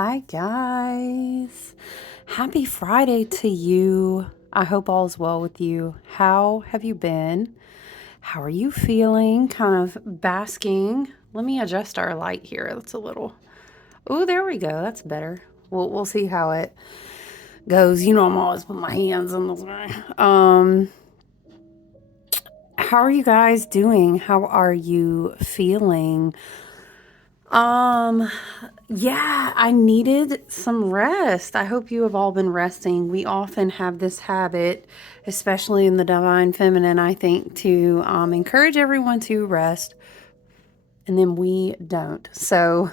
Hi, guys. Happy Friday to you. I hope all is well with you. How have you been? How are you feeling? Kind of basking. Let me adjust our light here. That's a little. Oh, there we go. That's better. We'll see how it goes. You know, I'm always putting my hands in the way. How are you guys doing? How are you feeling? Um, yeah, I needed some rest. I hope you have all been resting. We often have this habit, especially in the Divine Feminine, I think, to encourage everyone to rest, and then we don't. So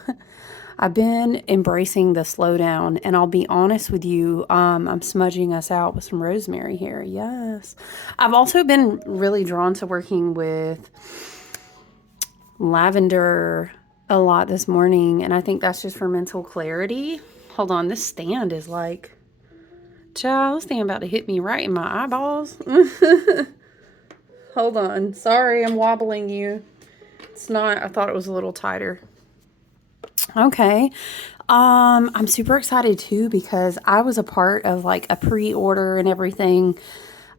I've been embracing the slowdown, and I'll be honest with you, I'm smudging us out with some rosemary here. Yes. I've also been really drawn to working with lavender a lot this morning, and I think that's just for mental clarity. Hold on, this stand is like, child, this stand about to hit me right in my eyeballs. Hold on, sorry, I'm wobbling you. It's not, I thought it was a little tighter. Okay. I'm super excited too because I was a part of like a pre-order and everything.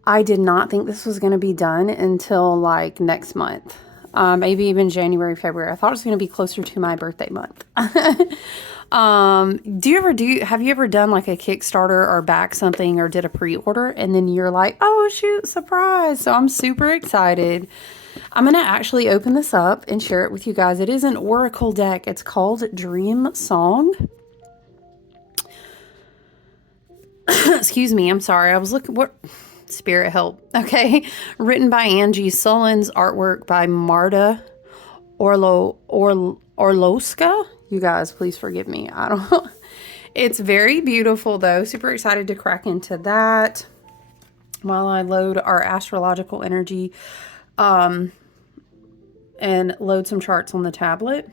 I did not think this was going to be done until like next month. Maybe even January, February. I thought it was going to be closer to my birthday month. Have you ever done like a Kickstarter or back something or did a pre-order and then you're like, oh shoot, surprise. So I'm super excited. I'm going to actually open this up and share it with you guys. It is an oracle deck. It's called Dream Song. Excuse me. I'm sorry. I was looking, what? Spirit help. Okay. Written by Angie Sullins, artwork by Marta Orloska. You guys, please forgive me. I don't It's very beautiful though. Super excited to crack into that while I load our astrological energy and load some charts on the tablet.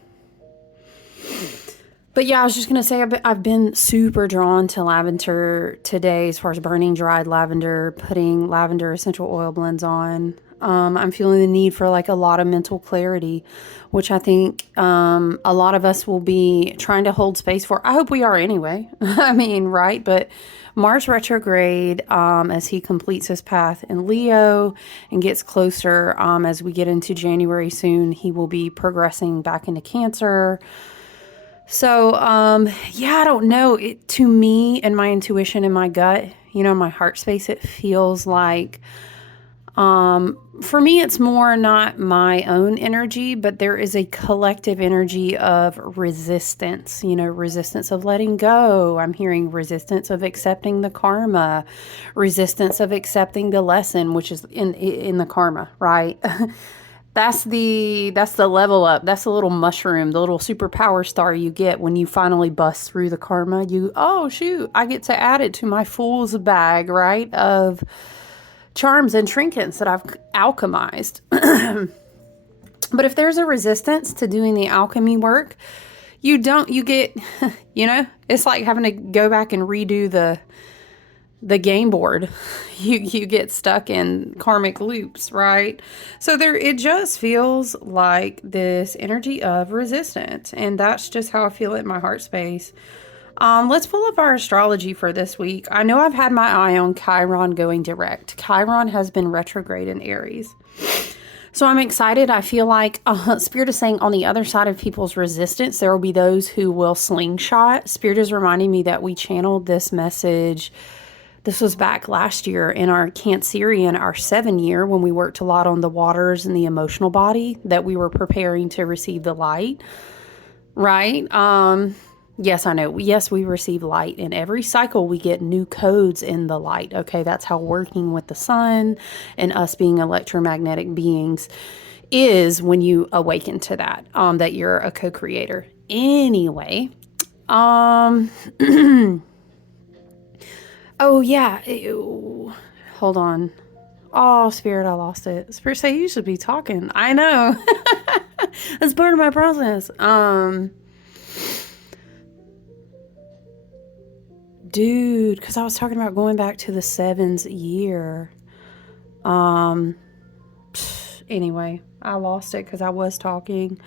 But yeah, I was just going to say I've been super drawn to lavender today as far as burning dried lavender, putting lavender essential oil blends on. I'm feeling the need for like a lot of mental clarity, which I think a lot of us will be trying to hold space for. I hope we are anyway. I mean, right? But Mars retrograde, as he completes his path in Leo and gets closer as we get into January soon, he will be progressing back into Cancer. So, yeah, I don't know. To me and my intuition and my gut, my heart space, it feels like, for me, it's more not my own energy, but there is a collective energy of resistance, resistance of letting go. I'm hearing resistance of accepting the karma, resistance of accepting the lesson, which is in the karma, right? That's the level up. That's the little mushroom, the little superpower star you get when you finally bust through the karma. Oh shoot, I get to add it to my fool's bag, right? Of charms and trinkets that I've alchemized. But if there's a resistance to doing the alchemy work, you get, it's like having to go back and redo the game board. You get stuck in karmic loops, right? So it just feels like this energy of resistance, and that's just how I feel it in my heart space. Let's pull up our astrology for this week. I know I've had my eye on Chiron going direct. Chiron has been retrograde in Aries. So I'm excited. I feel like Spirit is saying on the other side of people's resistance, there will be those who will slingshot. Spirit is reminding me that we channeled this message. This was back last year in our Cancerian, our 7-year, when we worked a lot on the waters and the emotional body, that we were preparing to receive the light, right? Yes, I know. Yes, we receive light. In every cycle, we get new codes in the light. Okay, that's how working with the sun and us being electromagnetic beings is when you awaken to that, that you're a co-creator. Anyway, oh, yeah. Ew. Hold on. Oh, Spirit, I lost it. Spirit say you should be talking. I know. That's part of my process. Dude, because I was talking about going back to the 7's year. Anyway, I lost it because I was talking.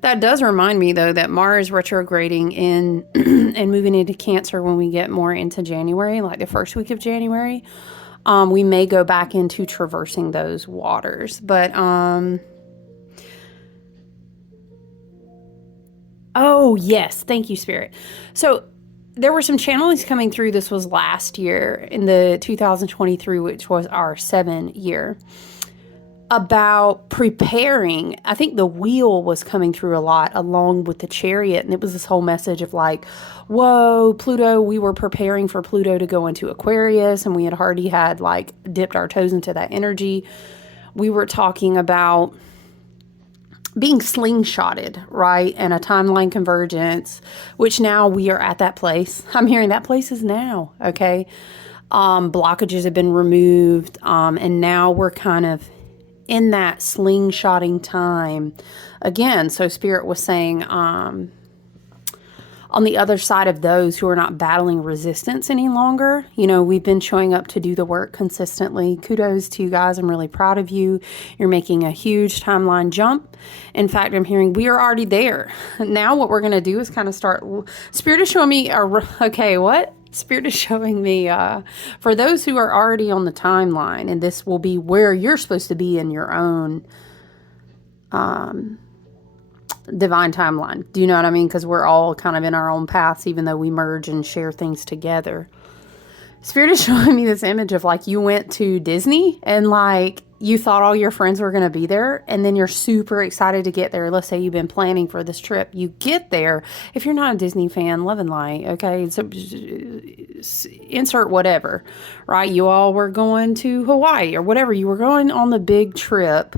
That does remind me, though, that Mars retrograding in and moving into Cancer when we get more into January, like the first week of January, we may go back into traversing those waters. But, oh, yes. Thank you, Spirit. So there were some channelings coming through. This was last year in the 2023, which was our 7 year, about preparing. I think the wheel was coming through a lot along with the chariot. And it was this whole message of like, whoa, Pluto, we were preparing for Pluto to go into Aquarius, and we had already had like dipped our toes into that energy. We were talking about being slingshotted, right? And a timeline convergence, which now we are at that place. I'm hearing that place is now, okay? Blockages have been removed, and now we're kind of in that slingshotting time again. So Spirit was saying, on the other side of those who are not battling resistance any longer, you know, we've been showing up to do the work consistently. Kudos to you guys. I'm really proud of you. You're making a huge timeline jump. In fact, I'm hearing we are already there. Now what we're going to do is kind of start. Spirit is showing me, okay, what? Spirit is showing me, for those who are already on the timeline, and this will be where you're supposed to be in your own divine timeline. Do you know what I mean? Because we're all kind of in our own paths, even though we merge and share things together. Spirit is showing me this image of like you went to Disney and like you thought all your friends were going to be there, and then you're super excited to get there. Let's say you've been planning for this trip. You get there. If you're not a Disney fan, love and light, okay? So insert whatever, right? You all were going to Hawaii or whatever. You were going on the big trip.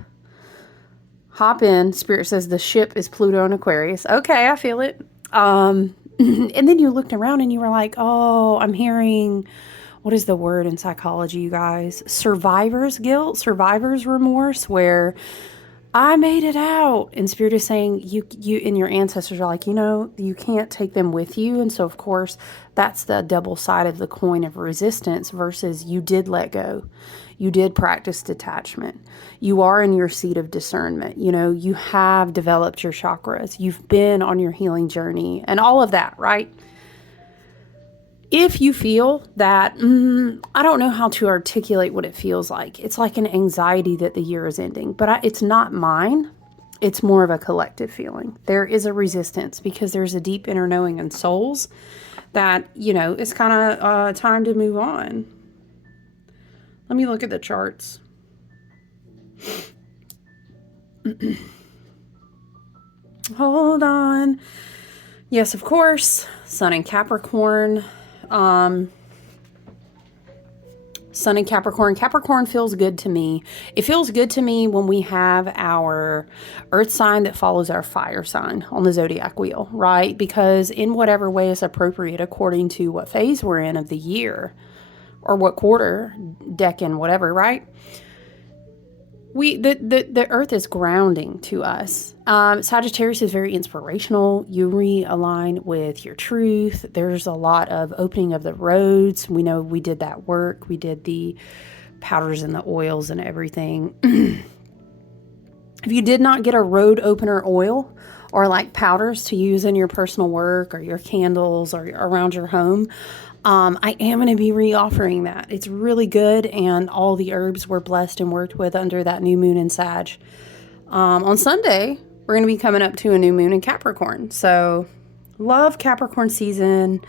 Hop in. Spirit says the ship is Pluto and Aquarius. Okay, I feel it. And then you looked around and you were like, oh, I'm hearing, what is the word in psychology, you guys? Survivor's guilt, survivor's remorse, where I made it out. And Spirit is saying you and your ancestors are like, you know, you can't take them with you. And so, of course, that's the double side of the coin of resistance versus you did let go. You did practice detachment. You are in your seat of discernment. You know, you have developed your chakras. You've been on your healing journey and all of that, right? If you feel that, I don't know how to articulate what it feels like. It's like an anxiety that the year is ending, but it's not mine. It's more of a collective feeling. There is a resistance because there's a deep inner knowing in souls that, you know, it's kind of time to move on. Let me look at the charts. Hold on. Yes, of course. Sun in Capricorn. Sun in Capricorn. Capricorn feels good to me. It feels good to me when we have our earth sign that follows our fire sign on the zodiac wheel, right? Because in whatever way is appropriate according to what phase we're in of the year, or what quarter, decan, whatever, right? The earth is grounding to us. Sagittarius is very inspirational. You realign with your truth. There's a lot of opening of the roads. We know we did that work. We did the powders and the oils and everything. If you did not get a road opener oil or like powders to use in your personal work or your candles or around your home, I am going to be reoffering that. It's really good, and all the herbs were blessed and worked with under that new moon in Sag. On Sunday, we're going to be coming up to a new moon in Capricorn. So, love Capricorn season.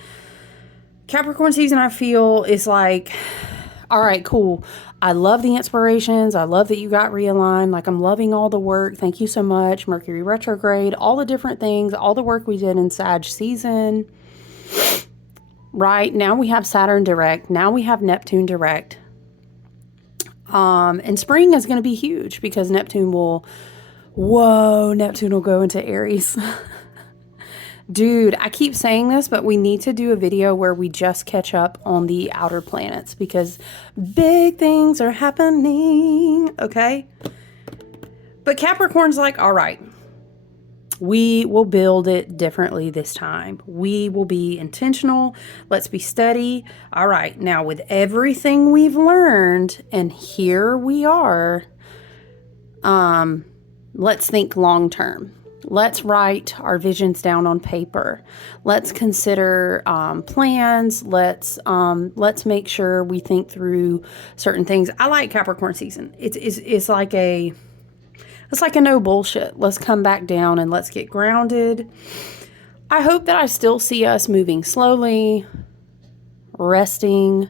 Capricorn season, I feel, is like, all right, cool. I love the inspirations. I love that you got realigned. Like, I'm loving all the work. Thank you so much. Mercury retrograde, all the different things, all the work we did in Sag season. Right now we have Saturn direct. Now we have Neptune direct. And spring is going to be huge because Neptune will go into Aries. Dude, I keep saying this, but we need to do a video where we just catch up on the outer planets because big things are happening. Okay. But Capricorn's like, all right, we will build it differently this time. We will be intentional. Let's be steady. All right. Now, with everything we've learned, and here we are, let's think long term. Let's write our visions down on paper. Let's consider plans. Let's make sure we think through certain things. I like Capricorn season. It's like a no bullshit. Let's come back down and let's get grounded. I hope that I still see us moving slowly, resting,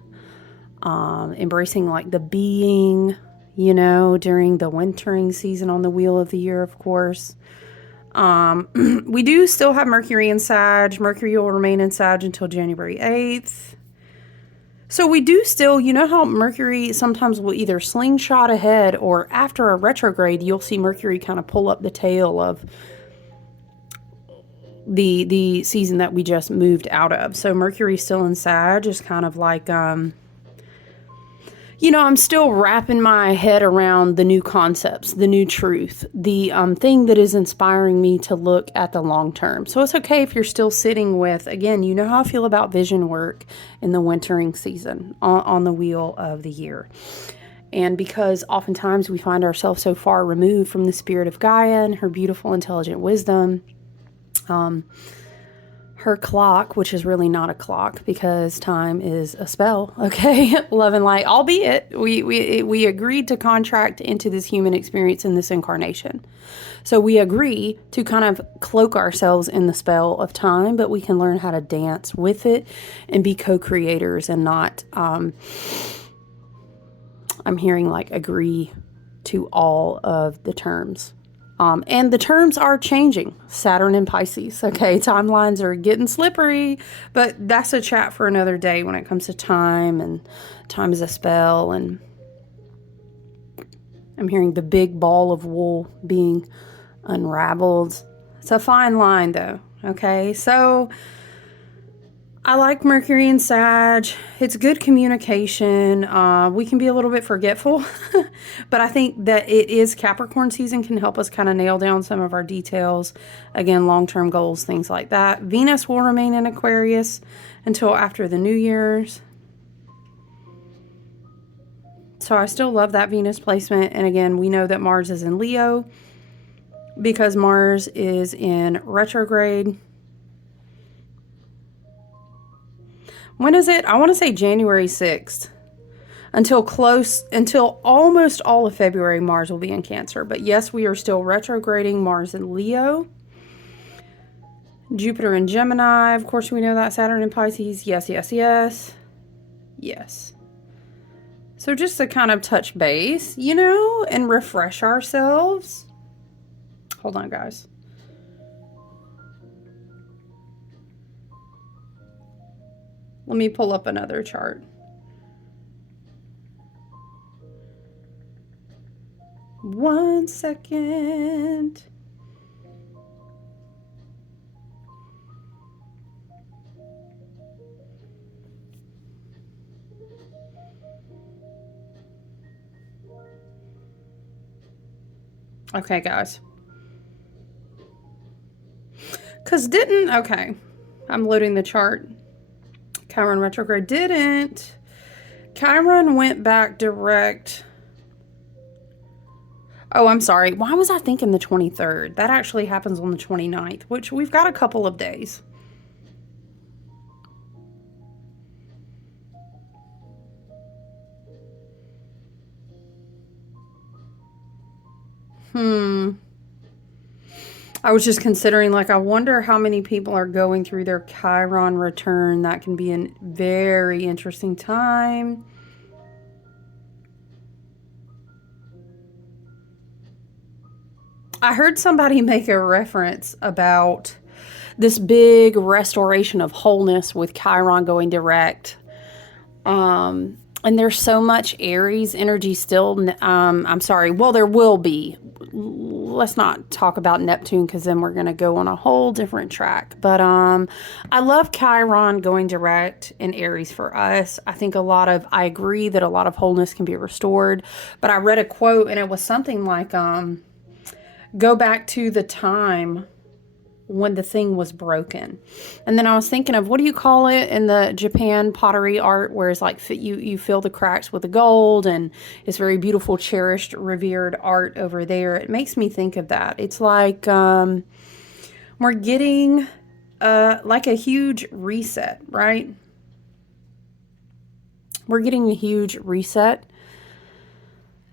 embracing like the being, during the wintering season on the wheel of the year, of course. We do still have Mercury in Sag. Mercury will remain in Sag until January 8th. So we do still, how Mercury sometimes will either slingshot ahead, or after a retrograde, you'll see Mercury kind of pull up the tail of the season that we just moved out of. So Mercury's still in Sag is kind of like, I'm still wrapping my head around the new concepts, the new truth, the thing that is inspiring me to look at the long term. So it's okay if you're still sitting with, again, you know how I feel about vision work in the wintering season on the wheel of the year. And because oftentimes we find ourselves so far removed from the spirit of Gaia and her beautiful, intelligent wisdom, her clock, which is really not a clock because time is a spell, okay? Love and light, albeit we agreed to contract into this human experience in this incarnation. So we agree to kind of cloak ourselves in the spell of time, but we can learn how to dance with it and be co-creators and not, I'm hearing like agree to all of the terms. And the terms are changing. Saturn and Pisces. Okay, timelines are getting slippery, but that's a chat for another day when it comes to time, and time is a spell. And I'm hearing the big ball of wool being unraveled. It's a fine line though. Okay, so I like Mercury and Sag. It's good communication. We can be a little bit forgetful, but I think that it is Capricorn season can help us kind of nail down some of our details. Again, long-term goals, things like that. Venus will remain in Aquarius until after the New Year's. So I still love that Venus placement. And again, we know that Mars is in Leo because Mars is in retrograde. When is it? I want to say January 6th. Until almost all of February, Mars will be in Cancer. But yes, we are still retrograding Mars in Leo. Jupiter in Gemini. Of course, we know that. Saturn in Pisces. Yes, yes, yes. Yes. So just to kind of touch base, and refresh ourselves. Hold on, guys. Let me pull up another chart. One second. Okay, guys. Okay, I'm loading the chart. Chiron retrograde didn't. Chiron went back direct. Oh, I'm sorry. Why was I thinking the 23rd? That actually happens on the 29th, which we've got a couple of days. I was just considering, I wonder how many people are going through their Chiron return. That can be a very interesting time. I heard somebody make a reference about this big restoration of wholeness with Chiron going direct. And there's so much Aries energy still. I'm sorry. Well, there will be. Let's not talk about Neptune because then we're going to go on a whole different track. But I love Chiron going direct in Aries for us. I think I agree that a lot of wholeness can be restored. But I read a quote and it was something like, go back to the time when the thing was broken. And then I was thinking of, what do you call it in the Japan pottery art, where it's like you fill the cracks with the gold, and it's very beautiful, cherished, revered art over there. It makes me think of that. It's like we're getting like a huge reset, right? We're getting a huge reset,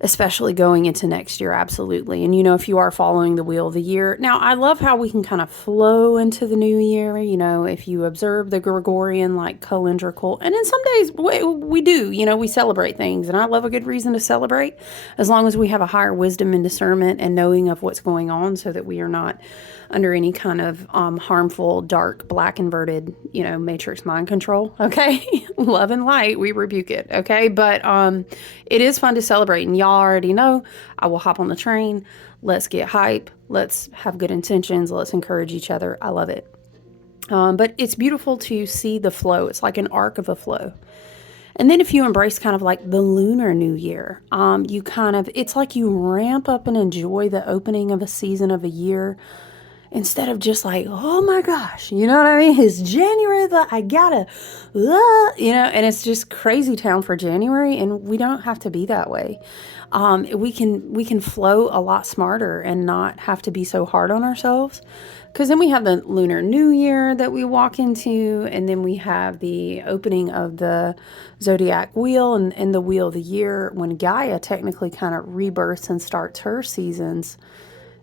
especially going into next year, absolutely. And, if you are following the wheel of the year. Now, I love how we can kind of flow into the new year, if you observe the Gregorian, like, calendrical. And in some days, we do, we celebrate things. And I love a good reason to celebrate, as long as we have a higher wisdom and discernment and knowing of what's going on, so that we are not under any kind of harmful, dark, black inverted, matrix mind control. Okay. Love and light, we rebuke it. Okay. But it is fun to celebrate. And y'all already know, I will hop on the train. Let's get hype. Let's have good intentions. Let's encourage each other. I love it. But it's beautiful to see the flow. It's like an arc of a flow. And then if you embrace kind of like the lunar new year, it's like you ramp up and enjoy the opening of a season of a year, instead of just like, oh my gosh, you know what I mean? It's January, I gotta, and it's just crazy town for January, and we don't have to be that way. We can flow a lot smarter and not have to be so hard on ourselves. Because then we have the Lunar New Year that we walk into, and then we have the opening of the zodiac wheel and the wheel of the year, when Gaia technically kind of rebirths and starts her seasons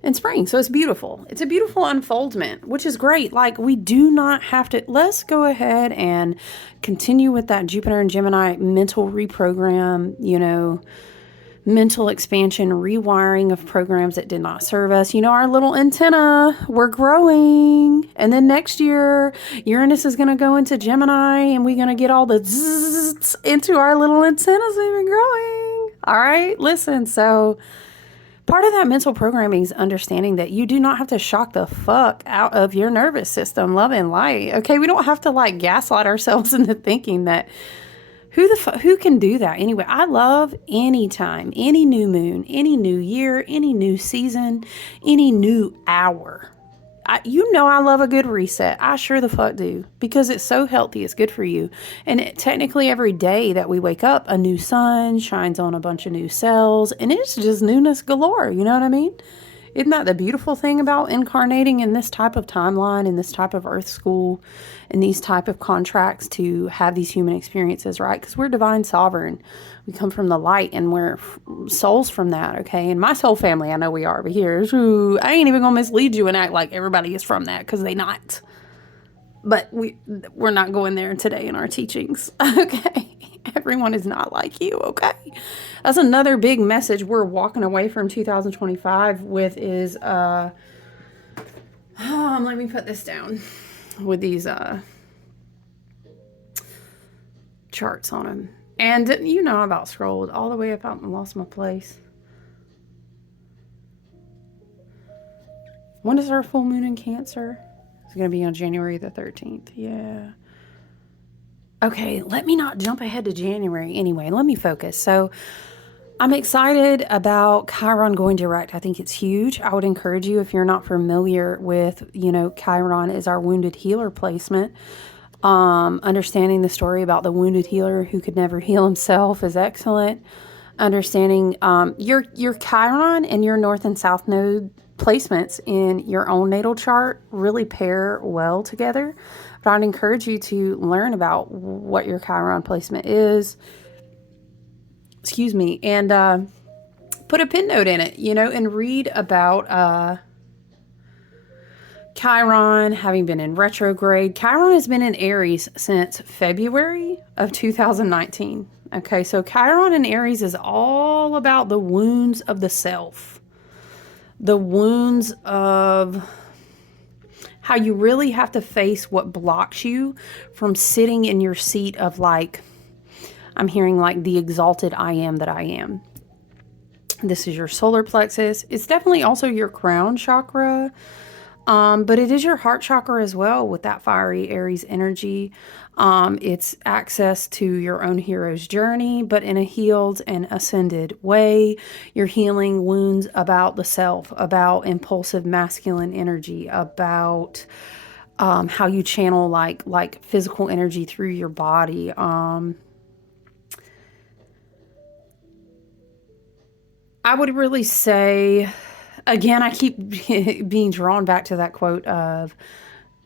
in spring. So it's beautiful. It's a beautiful unfoldment, which is great. Like, we do not have to, let's go ahead and continue with that Jupiter and Gemini mental reprogram, mental expansion, rewiring of programs that did not serve us. Our little antenna, we're growing. And then next year, Uranus is going to go into Gemini, and we're going to get all the zzz into our little antennas even growing. All right, listen, so part of that mental programming is understanding that you do not have to shock the fuck out of your nervous system, love and light. Okay, we don't have to like gaslight ourselves into thinking that who can do that anyway. I love any time, any new moon, any new year, any new season, any new hour. I love a good reset. I sure the fuck do, because it's so healthy. It's good for you. And technically every day that we wake up, a new sun shines on a bunch of new cells, and it's just newness galore. You know what I mean? Isn't that the beautiful thing about incarnating in this type of timeline, in this type of earth school, in these type of contracts, to have these human experiences, right? Because we're divine sovereign. We come from the light, and we're souls from that, okay? And my soul family, I know we are, but here, I ain't even going to mislead you and act like everybody is from that, because they not. But we're not going there today in our teachings, okay? Everyone is not like you, okay? That's another big message we're walking away from 2025 with is, let me put this down with these charts on them. And I'm about scrolled all the way up out and lost my place. When is our full moon in Cancer? It's going to be on January the 13th. Yeah. Okay, let me not jump ahead to January. Anyway, let me focus. So I'm excited about Chiron going direct. I think it's huge. I would encourage you, if you're not familiar with, Chiron is our wounded healer placement. Understanding the story about the wounded healer who could never heal himself is excellent. Understanding your Chiron and your North and South node placements in your own natal chart really pair well together. But I'd encourage you to learn about what your Chiron placement is. Excuse me. And put a pin note in it, and read about Chiron having been in retrograde. Chiron has been in Aries since February of 2019. Okay, so Chiron in Aries is all about the wounds of the self. The wounds of how you really have to face what blocks you from sitting in your seat of, like, I'm hearing like the exalted I am that I am. This is your solar plexus. It's definitely also your crown chakra. But it is your heart chakra as well with that fiery Aries energy. It's access to your own hero's journey, but in a healed and ascended way. You're healing wounds about the self, about impulsive masculine energy, about how you channel like physical energy through your body. I would really say, again, I keep being drawn back to that quote of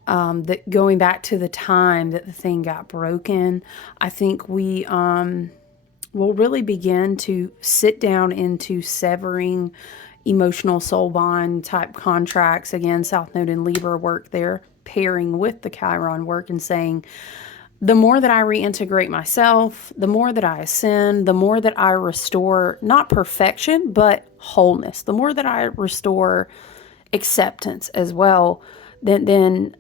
that going back to the time that the thing got broken. I think we will really begin to sit down into severing emotional soul bond type contracts. Again, South Node and Libra work there, pairing with the Chiron work and saying, the more that I reintegrate myself, the more that I ascend, the more that I restore, not perfection, but wholeness, the more that I restore acceptance as well, then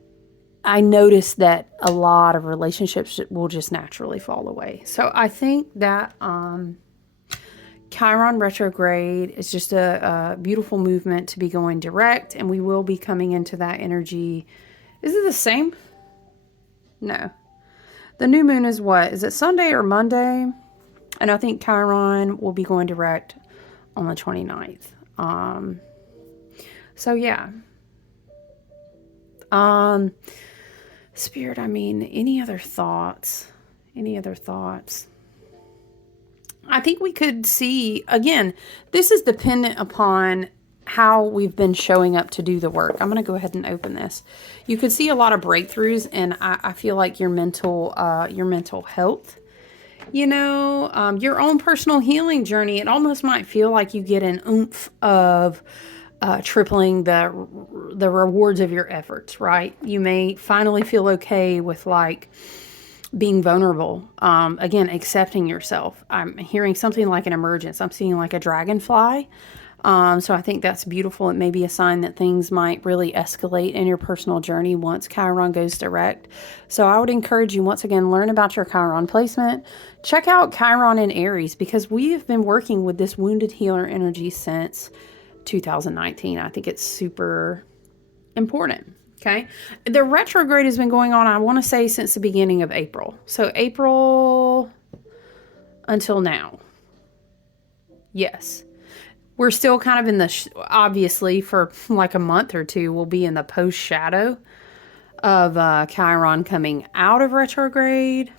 I notice that a lot of relationships will just naturally fall away. So I think that Chiron retrograde is just a beautiful movement to be going direct, and we will be coming into that energy. Is it the same? No. The new moon is what? Is it Sunday or Monday? And I think Chiron will be going direct on the 29th. So yeah. Spirit, I mean, any other thoughts? Any other thoughts? I think we could see, again, this is dependent upon how we've been showing up to do the work. I'm going to go ahead and open this. You could see a lot of breakthroughs, and I feel like your mental health, your own personal healing journey, it almost might feel like you get an oomph of tripling the rewards of your efforts, right? You may finally feel okay with like being vulnerable. Again, accepting yourself. I'm hearing something like an emergence. I'm seeing like a dragonfly. So I think that's beautiful. It may be a sign that things might really escalate in your personal journey once Chiron goes direct. So I would encourage you, once again, learn about your Chiron placement. Check out Chiron in Aries, because we have been working with this wounded healer energy since 2019. I think it's super important. Okay. The retrograde has been going on, I want to say, since the beginning of April. So April until now. Yes. We're still kind of in the, obviously, for like a month or two, we'll be in the post shadow of Chiron coming out of retrograde.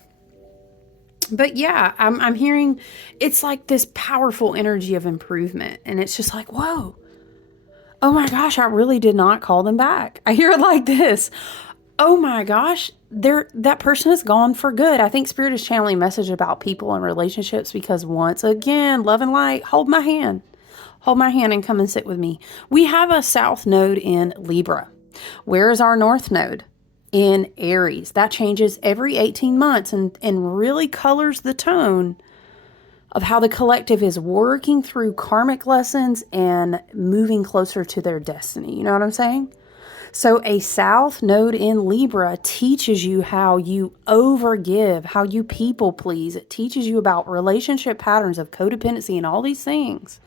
But yeah, I'm hearing it's like this powerful energy of improvement. And it's just like, whoa, oh my gosh, I really did not call them back. I hear it like this. Oh my gosh, that person is gone for good. I think Spirit is channeling a message about people and relationships, because once again, love and light, hold my hand. Hold my hand and come and sit with me. We have a South Node in Libra. Where is our North Node? In Aries. That changes every 18 months and really colors the tone of how the collective is working through karmic lessons and moving closer to their destiny. You know what I'm saying? So a South Node in Libra teaches you how you overgive, how you people please. It teaches you about relationship patterns of codependency and all these things.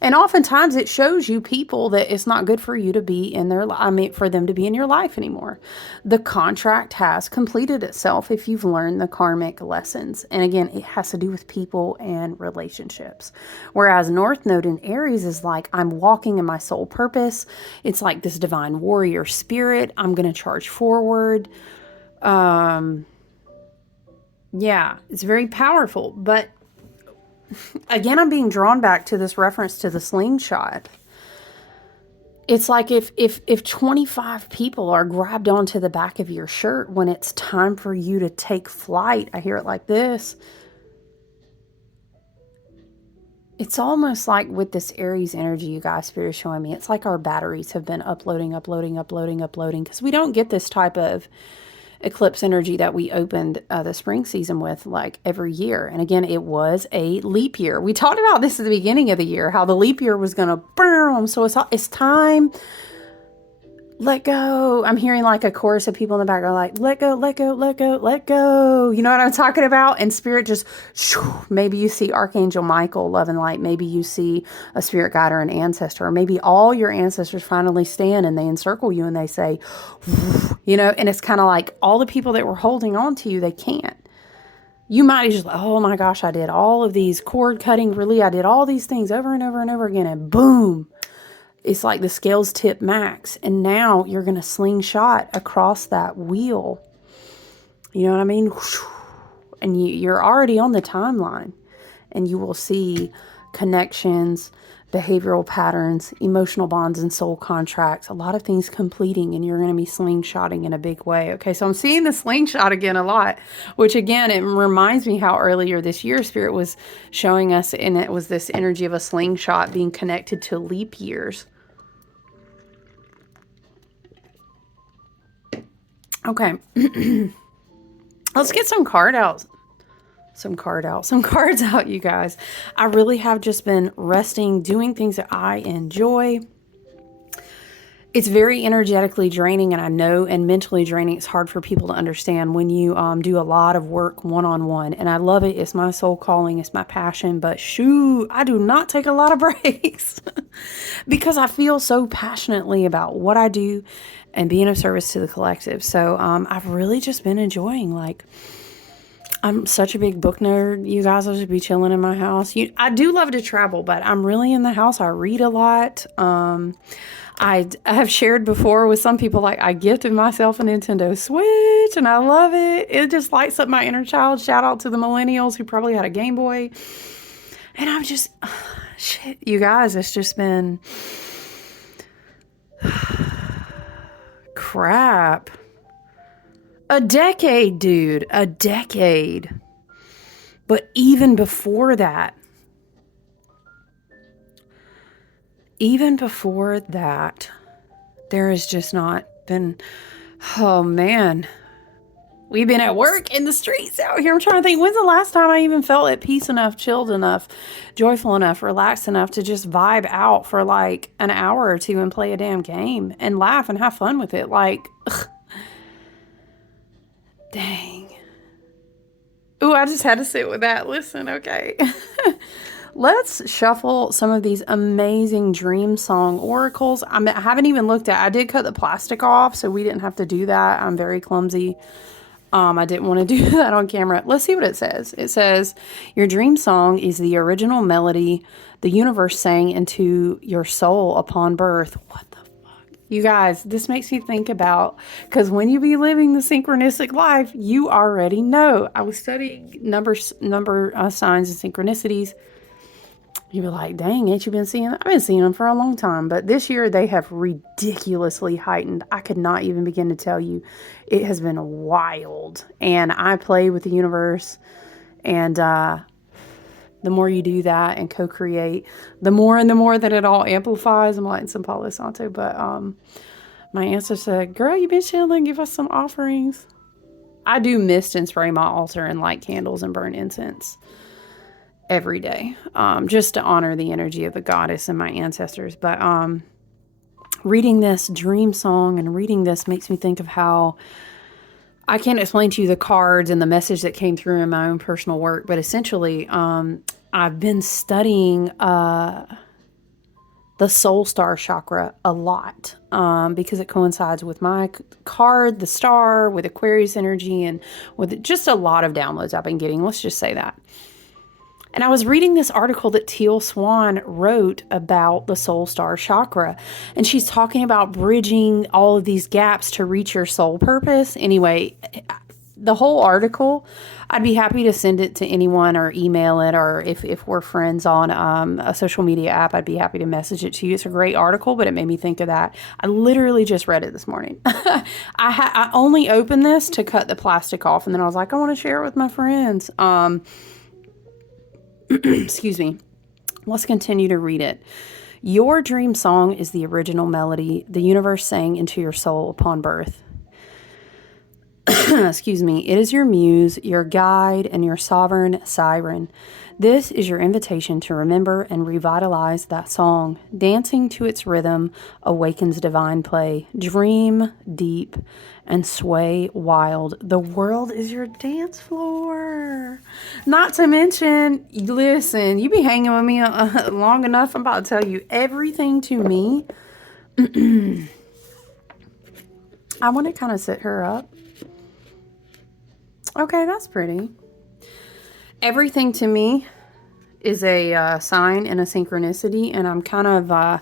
And oftentimes it shows you people that it's not good for you to be in their life. I mean, for them to be in your life anymore. The contract has completed itself if you've learned the karmic lessons. And again, it has to do with people and relationships. Whereas North Node in Aries is like, I'm walking in my soul purpose. It's like this divine warrior spirit. I'm going to charge forward. Yeah, it's very powerful. But again, I'm being drawn back to this reference to the slingshot. It's like if 25 people are grabbed onto the back of your shirt when it's time for you to take flight. I hear it like this. It's almost like with this Aries energy, you guys, Spirit is showing me, it's like our batteries have been uploading, because we don't get this type of eclipse energy that we opened the spring season with like every year. And again, it was a leap year. We talked about this at the beginning of the year, how the leap year was going to boom. So it's time let go. I'm hearing like a chorus of people in the background, like, let go, let go, let go, let go. You know what I'm talking about? And spirit just, maybe you see Archangel Michael, love and light. Maybe you see a spirit guide or an ancestor, or maybe all your ancestors finally stand and they encircle you and they say, you know, and it's kind of like all the people that were holding on to you, they can't. You might just, oh my gosh, I did all of these cord cutting, really, I did all these things over and over and over again, and boom, it's like the scales tip max, and now you're going to slingshot across that wheel. You know what I mean? And you're already on the timeline, and you will see connections, behavioral patterns, emotional bonds, and soul contracts, a lot of things completing, and you're going to be slingshotting in a big way. Okay, so I'm seeing the slingshot again a lot, which again, it reminds me how earlier this year Spirit was showing us, and it was this energy of a slingshot being connected to leap years. Okay. Let's get some cards out, you guys. I really have just been resting, doing things that I enjoy. It's very energetically draining, and I know, and mentally draining. It's hard for people to understand when you do a lot of work one-on-one, and I love it. It's my soul calling. It's my passion, but shoot, I do not take a lot of breaks because I feel so passionately about what I do and being of service to the collective. So I've really just been enjoying, like, I'm such a big book nerd, you guys. I'll just be chilling in my house. I do love to travel, but I'm really in the house. I read a lot. I have shared before with some people, like, I gifted myself a Nintendo Switch, and I love it. It just lights up my inner child. Shout out to the millennials who probably had a Game Boy. And I'm just, shit, you guys, it's just been crap. A decade, dude. A decade. But even before that, there has just not been, oh man. We've been at work in the streets out here. I'm trying to think, when's the last time I even felt at peace enough, chilled enough, joyful enough, relaxed enough to just vibe out for like an hour or two and play a damn game and laugh and have fun with it. Like, ugh. Dang. Ooh, I just had to sit with that. Listen, okay. Let's shuffle some of these amazing dream song oracles. I haven't even looked at, I did cut the plastic off, so we didn't have to do that. I'm very clumsy. I didn't want to do that on camera. Let's see what it says. It says, your dream song is the original melody the universe sang into your soul upon birth. What the fuck? You guys, this makes me think about, because when you be living the synchronistic life, you already know. I was studying number signs and synchronicities. You'd be like, dang, ain't you been seeing them? I've been seeing them for a long time, but this year they have ridiculously heightened. I could not even begin to tell you. It has been wild. And I play with the universe, and the more you do that and co-create, the more and the more that it all amplifies. I'm lighting some Palo Santo, but my ancestor said, girl, you been chilling, give us some offerings. I do mist and spray my altar and light candles and burn incense every day, just to honor the energy of the goddess and my ancestors. But reading this dream song and reading this makes me think of how, I can't explain to you the cards and the message that came through in my own personal work, but essentially I've been studying the soul star chakra a lot, because it coincides with my card, the star, with Aquarius energy, and with just a lot of downloads I've been getting. Let's just say that. And I was reading this article that Teal Swan wrote about the soul star chakra. And she's talking about bridging all of these gaps to reach your soul purpose. Anyway, the whole article, I'd be happy to send it to anyone or email it. Or if we're friends on a social media app, I'd be happy to message it to you. It's a great article, but it made me think of that. I literally just read it this morning. I only opened this to cut the plastic off. And then I was like, I want to share it with my friends. Excuse me. Let's continue to read it. Your dream song is the original melody the universe sang into your soul upon birth. Excuse me. It is your muse, your guide, and your sovereign siren. This is your invitation to remember and revitalize that song. Dancing to its rhythm awakens divine play. Dream deep and sway wild. The world is your dance floor. Not to mention, listen, you be hanging with me long enough. I'm about to tell you everything to me. I want to kind of sit her up. Okay, that's pretty. Everything to me is a sign and a synchronicity, and I'm kind of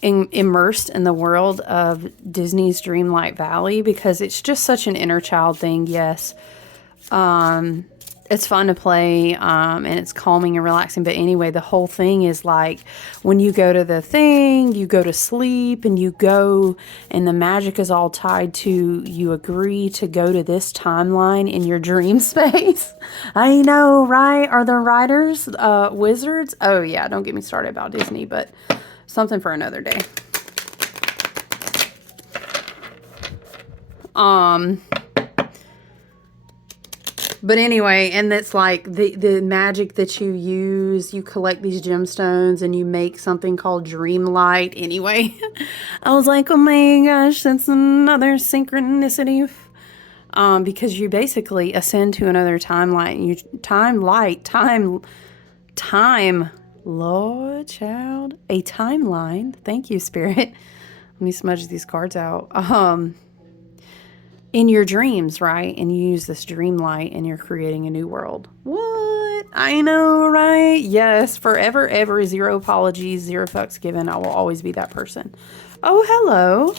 immersed in the world of Disney's Dreamlight Valley because it's just such an inner child thing. Yes, it's fun to play, and it's calming and relaxing. But anyway, the whole thing is like when you go to the thing, you go to sleep and you go, and the magic is all tied to you agree to go to this timeline in your dream space. I know, right? Are the writers wizards? Oh, yeah. Don't get me started about Disney, but something for another day. But anyway, and it's like the magic that you use, you collect these gemstones and you make something called dream light. Anyway, I was like, oh my gosh, that's another synchronicity. Because you basically ascend to another timeline. Lord child, a timeline. Thank you, Spirit. Let me smudge these cards out. In your dreams, right? And you use this dream light and you're creating a new world. What? I know, right? Yes, forever, ever, zero apologies, zero fucks given. I will always be that person. Oh, hello.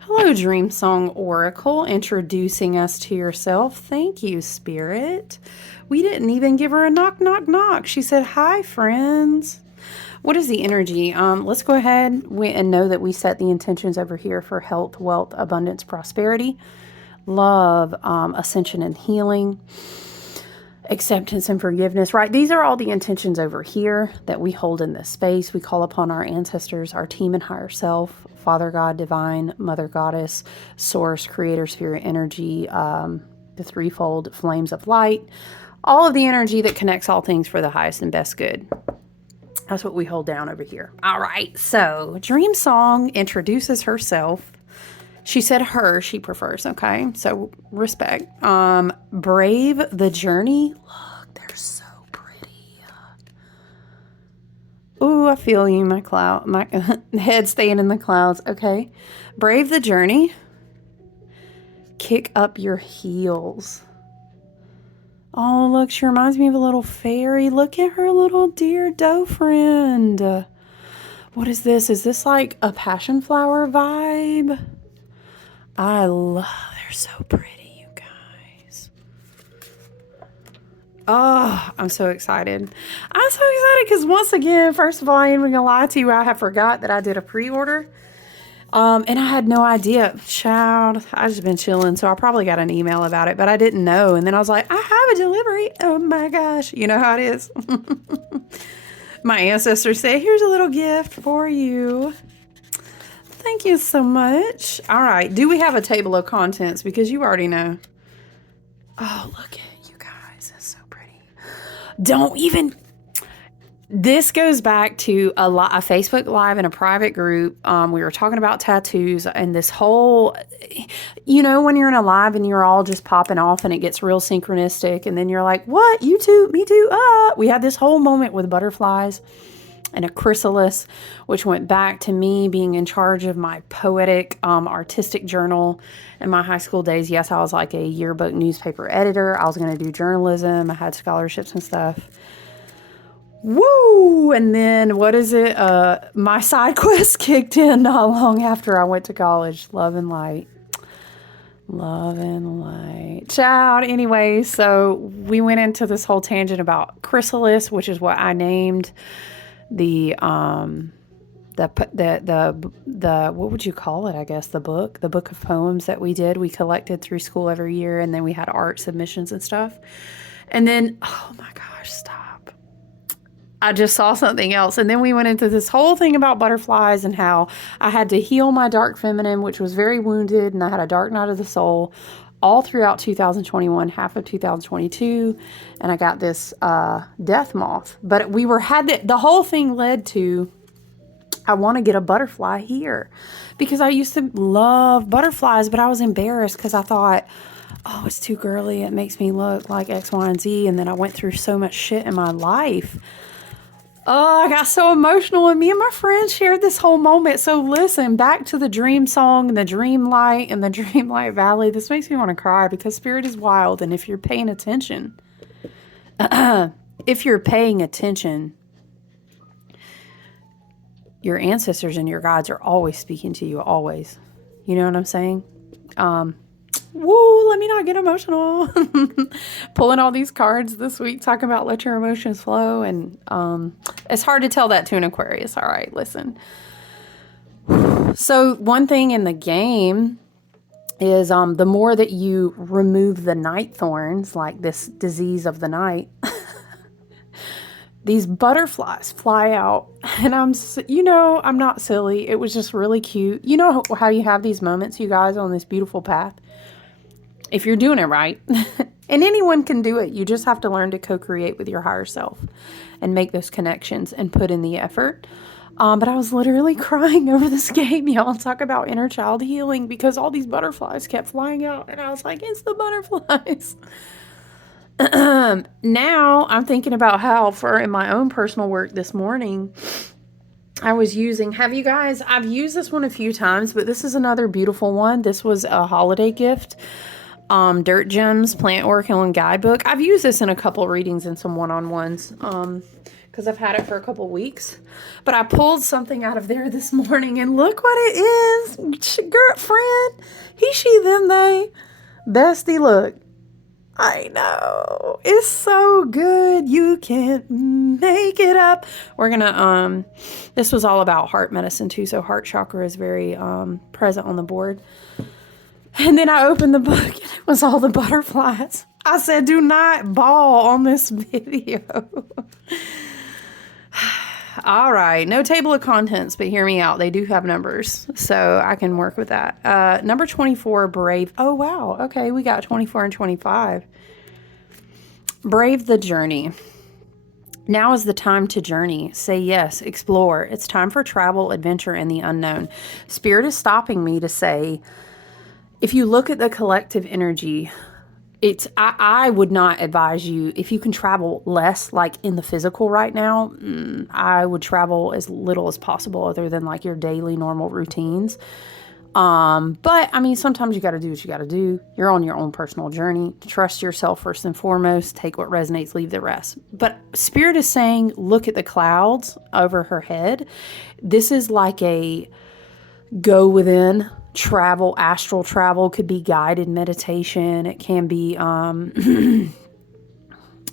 Hello, Dream Song Oracle, introducing us to yourself. Thank you, Spirit. We didn't even give her a knock, knock, knock. She said, hi, friends. What is the energy? Let's go ahead and know that we set the intentions over here for health, wealth, abundance, prosperity, love, ascension and healing, acceptance and forgiveness, right? These are all the intentions over here that we hold in this space. We call upon our ancestors, our team and higher self, Father God, Divine, Mother Goddess, Source, Creator, Spirit, Energy, the threefold flames of light, all of the energy that connects all things for the highest and best good. That's what we hold down over here. All right. So Dream Song introduces herself. She said she prefers. Okay. So respect. Brave the journey. Look, they're so pretty. Ooh, I feel you. My head staying in the clouds. Okay. Brave the journey. Kick up your heels. Oh, look, she reminds me of a little fairy. Look at her little dear doe friend. What is this? Is this like a passion flower vibe? They're so pretty, you guys. Oh, I'm so excited. I'm so excited because once again, first of all, I ain't even gonna lie to you, I have forgot that I did a pre-order. And I had no idea. Child, I just been chilling, so I probably got an email about it, but I didn't know. And then I was like, I have a delivery. Oh my gosh. You know how it is. My ancestors say, here's a little gift for you. Thank you so much. All right. Do we have a table of contents? Because you already know. Oh, look at you guys. That's so pretty. Don't even... This goes back to a Facebook Live in a private group. We were talking about tattoos and this whole, when you're in a live and you're all just popping off and it gets real synchronistic and then you're like, what? You too? Me too? We had this whole moment with butterflies and a chrysalis, which went back to me being in charge of my poetic, artistic journal in my high school days. Yes, I was like a yearbook newspaper editor. I was going to do journalism. I had scholarships and stuff. Woo! And then what is it? My side quest kicked in not long after I went to college. Love and light. Love and light. Child. Anyway, so we went into this whole tangent about chrysalis, which is what I named the what would you call it? I guess the book of poems that we did. We collected through school every year, and then we had art submissions and stuff. And then, oh my gosh, stop. I just saw something else. And then we went into this whole thing about butterflies and how I had to heal my dark feminine, which was very wounded. And I had a dark night of the soul. all throughout 2021, half of 2022, and I got this death moth. But the whole thing led to, I want to get a butterfly here because I used to love butterflies, but I was embarrassed because I thought, oh, it's too girly. It makes me look like X, Y, and Z. And then I went through so much shit in my life. Oh, I got so emotional, and me and my friends shared this whole moment. So listen, back to the dream song and the dream light and the dream light valley. This makes me want to cry because spirit is wild. And if you're paying attention, your ancestors and your guides are always speaking to you, always. You know what I'm saying? Woo, let me not get emotional. Pulling all these cards this week, talking about let your emotions flow. And it's hard to tell that to an Aquarius. All right, listen. So one thing in the game is the more that you remove the night thorns, like this disease of the night, these butterflies fly out. And I'm not silly. It was just really cute. You know how you have these moments, you guys, on this beautiful path? If you're doing it right, and anyone can do it, you just have to learn to co-create with your higher self and make those connections and put in the effort. But I was literally crying over this game, y'all. Talk about inner child healing, because all these butterflies kept flying out, and I was like, it's the butterflies. Now I'm thinking about how, in my own personal work this morning, I was using, I've used this one a few times, but this is another beautiful one. This was a holiday gift. Dirt Gems, Plant Oracle and Guidebook. I've used this in a couple readings and some one-on-ones because I've had it for a couple weeks. But I pulled something out of there this morning, and look what it is. Girlfriend, he, she, them, they. Bestie, look. I know. It's so good. You can't make it up. We're going to, this was all about heart medicine too. So heart chakra is very present on the board. And then I opened the book, and it was all the butterflies. I said, do not bawl on this video. All right. No table of contents, but hear me out. They do have numbers, so I can work with that. Number 24, Brave. Oh, wow. Okay, we got 24 and 25. Brave the journey. Now is the time to journey. Say yes. Explore. It's time for travel, adventure, and the unknown. Spirit is stopping me to say, if you look at the collective energy, I would not advise you, if you can travel less, like in the physical right now, I would travel as little as possible other than like your daily normal routines. But I mean, sometimes you got to do what you got to do. You're on your own personal journey. Trust yourself first and foremost. Take what resonates, leave the rest. But Spirit is saying, look at the clouds over her head. This is like a go within travel. Astral travel could be guided meditation. It can be,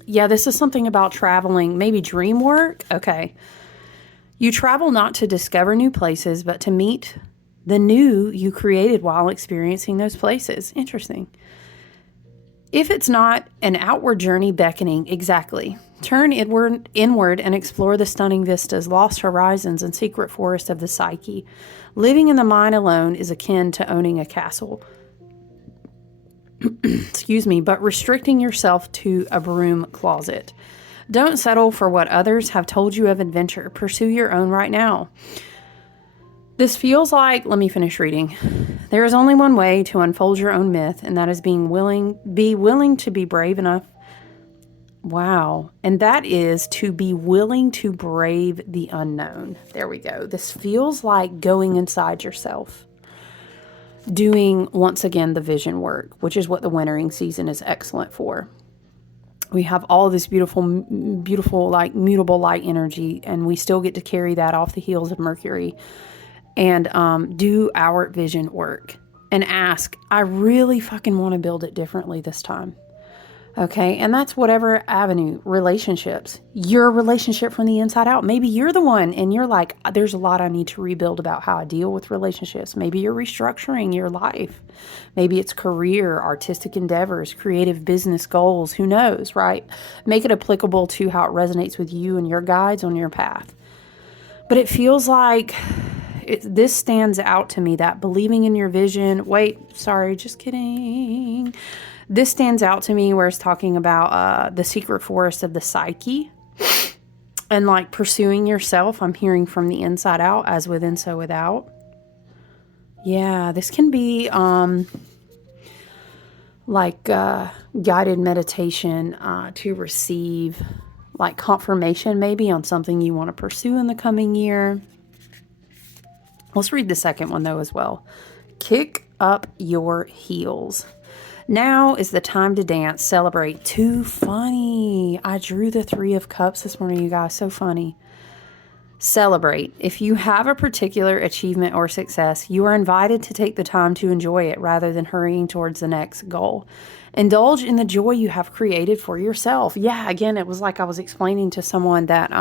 yeah, this is something about traveling, maybe dream work. Okay. You travel not to discover new places, but to meet the new you created while experiencing those places. Interesting. If it's not an outward journey beckoning, exactly. Turn inward and explore the stunning vistas, lost horizons, and secret forests of the psyche. Living in the mind alone is akin to owning a castle. Excuse me, but restricting yourself to a broom closet. Don't settle for what others have told you of adventure. Pursue your own right now. This feels like, let me finish reading. There is only one way to unfold your own myth, and that is be willing to be brave enough. Wow. And that is to be willing to brave the unknown. There we go. This feels like going inside yourself. Doing, once again, the vision work, which is what the wintering season is excellent for. We have all this beautiful, like mutable light energy, and we still get to carry that off the heels of Mercury and do our vision work and ask, I really fucking want to build it differently this time. Okay. And that's whatever avenue, relationships, your relationship from the inside out. Maybe you're the one and you're like, there's a lot I need to rebuild about how I deal with relationships. Maybe you're restructuring your life. Maybe it's career, artistic endeavors, creative business goals. Who knows, right? Make it applicable to how it resonates with you and your guides on your path. But it feels like this stands out to me, that believing in your vision. Wait, sorry, just kidding. This stands out to me where it's talking about the secret forest of the psyche and like pursuing yourself. I'm hearing from the inside out, as within, so without. Yeah, this can be like guided meditation to receive like confirmation maybe on something you want to pursue in the coming year. Let's read the second one though as well. Kick up your heels. Now is the time to dance, celebrate. Too funny. I drew the 3 of Cups this morning, you guys. So funny. Celebrate. If you have a particular achievement or success, you are invited to take the time to enjoy it rather than hurrying towards the next goal. Indulge in the joy you have created for yourself. Yeah, again, it was like I was explaining to someone that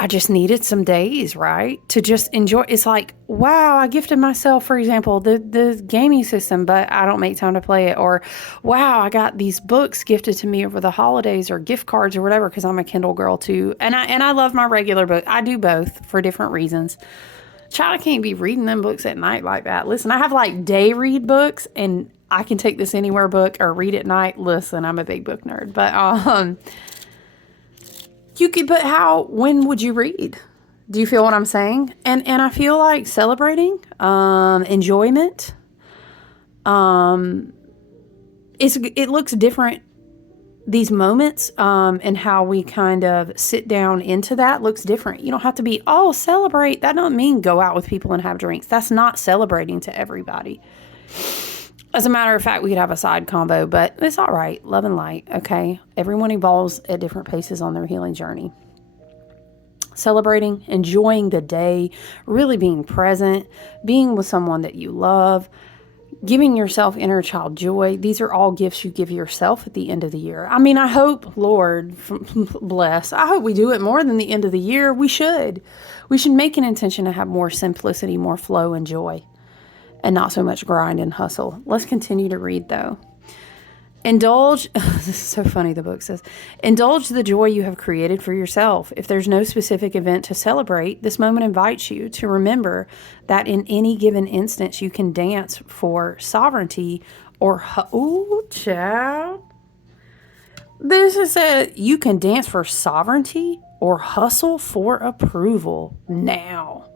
I just needed some days, right, to just enjoy. It's like, wow, I gifted myself, for example, the gaming system, but I don't make time to play it. Or, wow, I got these books gifted to me over the holidays, or gift cards or whatever, because I'm a Kindle girl too. And I love my regular book. I do both for different reasons. Child, I can't be reading them books at night like that. Listen, I have like day read books, and I can take this anywhere book or read at night. Listen, I'm a big book nerd, but you could, but when would you read? Do you feel what I'm saying? And I feel like celebrating, enjoyment, it looks different. These moments, and how we kind of sit down into that looks different. You don't have to be, celebrate. That don't mean go out with people and have drinks. That's not celebrating to everybody. As a matter of fact, we could have a side combo, but it's all right. Love and light, okay? Everyone evolves at different paces on their healing journey. Celebrating, enjoying the day, really being present, being with someone that you love, giving yourself inner child joy. These are all gifts you give yourself at the end of the year. I mean, I hope, Lord, bless, I hope we do it more than the end of the year. We should. We should make an intention to have more simplicity, more flow and joy, and not so much grind and hustle. Let's continue to read though. Indulge, this is so funny, the book says, indulge the joy you have created for yourself. If there's no specific event to celebrate, this moment invites you to remember that in any given instance, you can dance for sovereignty or, child. This is you can dance for sovereignty or hustle for approval now.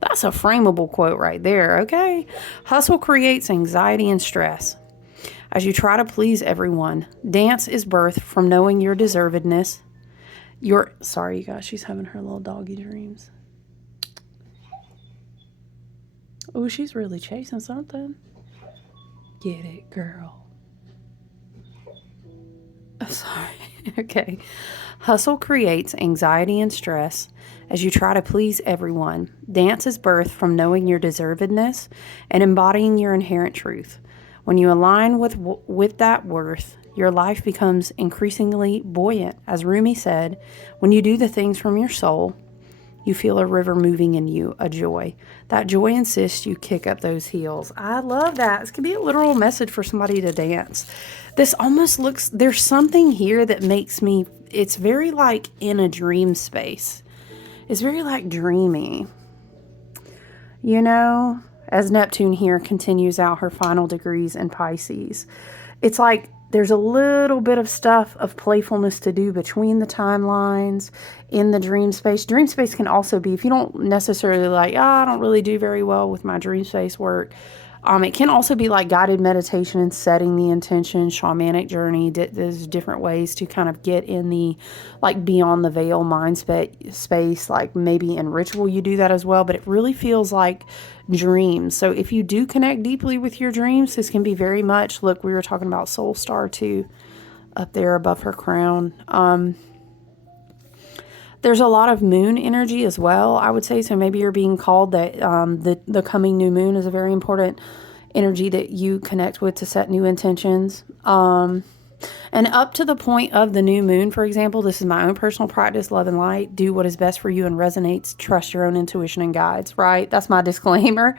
That's a frameable quote right there, okay? Hustle creates anxiety and stress. As you try to please everyone, dance is birthed from knowing your deservedness. Sorry, you guys, she's having her little doggy dreams. Oh, she's really chasing something. Get it, girl. I'm sorry. Okay. Hustle creates anxiety and stress. As you try to please everyone, dance is birthed from knowing your deservedness and embodying your inherent truth. When you align with that worth, your life becomes increasingly buoyant. As Rumi said, when you do the things from your soul, you feel a river moving in you, a joy. That joy insists you kick up those heels. I love that. This could be a literal message for somebody to dance. This almost looks, there's something here that makes me, it's very like in a dream space. It's very like dreamy, you know, as Neptune here continues out her final degrees in Pisces. It's like there's a little bit of stuff of playfulness to do between the timelines in the dream space. Dream space can also be, if you don't necessarily like, I don't really do very well with my dream space work. It can also be like guided meditation and setting the intention, shamanic journey. There's different ways to kind of get in the like beyond the veil mind space. Like maybe in ritual you do that as well, but it really feels like dreams. So if you do connect deeply with your dreams, this can be very much, look, we were talking about Soul Star too, up there above her crown. There's a lot of moon energy as well, I would say. So maybe you're being called that the coming new moon is a very important energy that you connect with to set new intentions. And up to the point of the new moon, for example, this is my own personal practice, love and light. Do what is best for you and resonates. Trust your own intuition and guides, right? That's my disclaimer.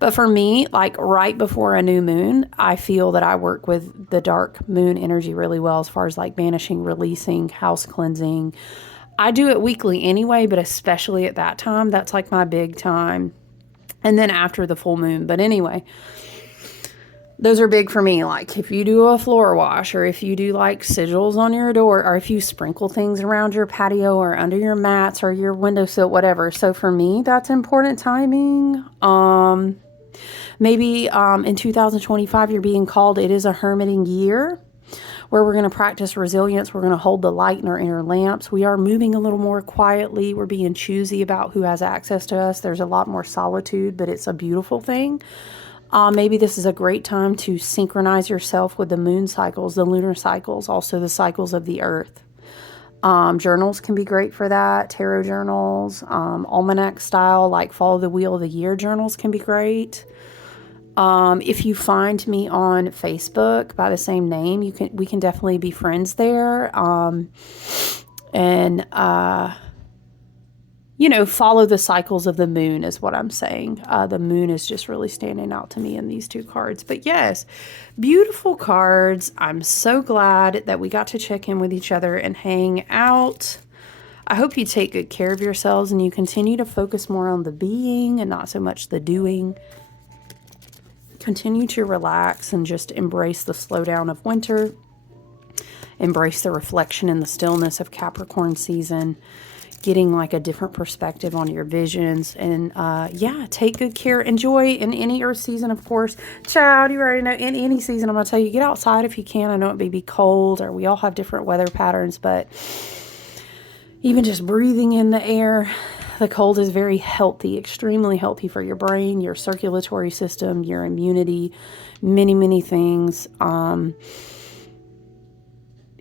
But for me, like right before a new moon, I feel that I work with the dark moon energy really well as far as like banishing, releasing, house cleansing. I do it weekly anyway, but especially at that time, that's like my big time. And then after the full moon. But anyway, those are big for me. Like if you do a floor wash, or if you do like sigils on your door, or if you sprinkle things around your patio or under your mats or your windowsill, whatever. So for me, that's important timing. Maybe in 2025, you're being called, it is a hermiting year where we're going to practice resilience. We're going to hold the light in our inner lamps. We are moving a little more quietly. We're being choosy about who has access to us. There's a lot more solitude, but it's a beautiful thing. Maybe this is a great time to synchronize yourself with the moon cycles, the lunar cycles, also the cycles of the earth. Journals can be great for that. Tarot journals, almanac style, like follow the wheel of the year journals can be great. If you find me on Facebook by the same name, we can definitely be friends there. Follow the cycles of the moon is what I'm saying. The moon is just really standing out to me in these two cards. But yes, beautiful cards. I'm so glad that we got to check in with each other and hang out. I hope you take good care of yourselves and you continue to focus more on the being and not so much the doing. Continue to relax and just embrace the slowdown of winter. Embrace the reflection and the stillness of Capricorn season. Getting like a different perspective on your visions. And take good care. Enjoy in any earth season, of course. Child, you already know, in any season, I'm going to tell you, get outside if you can. I know it may be cold or we all have different weather patterns, but even just breathing in the air, the cold is very healthy, extremely healthy for your brain, your circulatory system, your immunity, many, many things.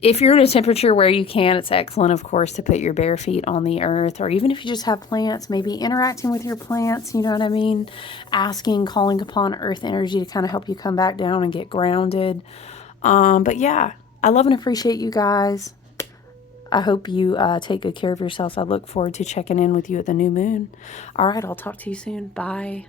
If you're at a temperature where you can, it's excellent, of course, to put your bare feet on the earth. Or even if you just have plants, maybe interacting with your plants, you know what I mean? Asking, calling upon earth energy to kind of help you come back down and get grounded. But yeah, I love and appreciate you guys. I hope you take good care of yourselves. I look forward to checking in with you at the new moon. All right, I'll talk to you soon. Bye.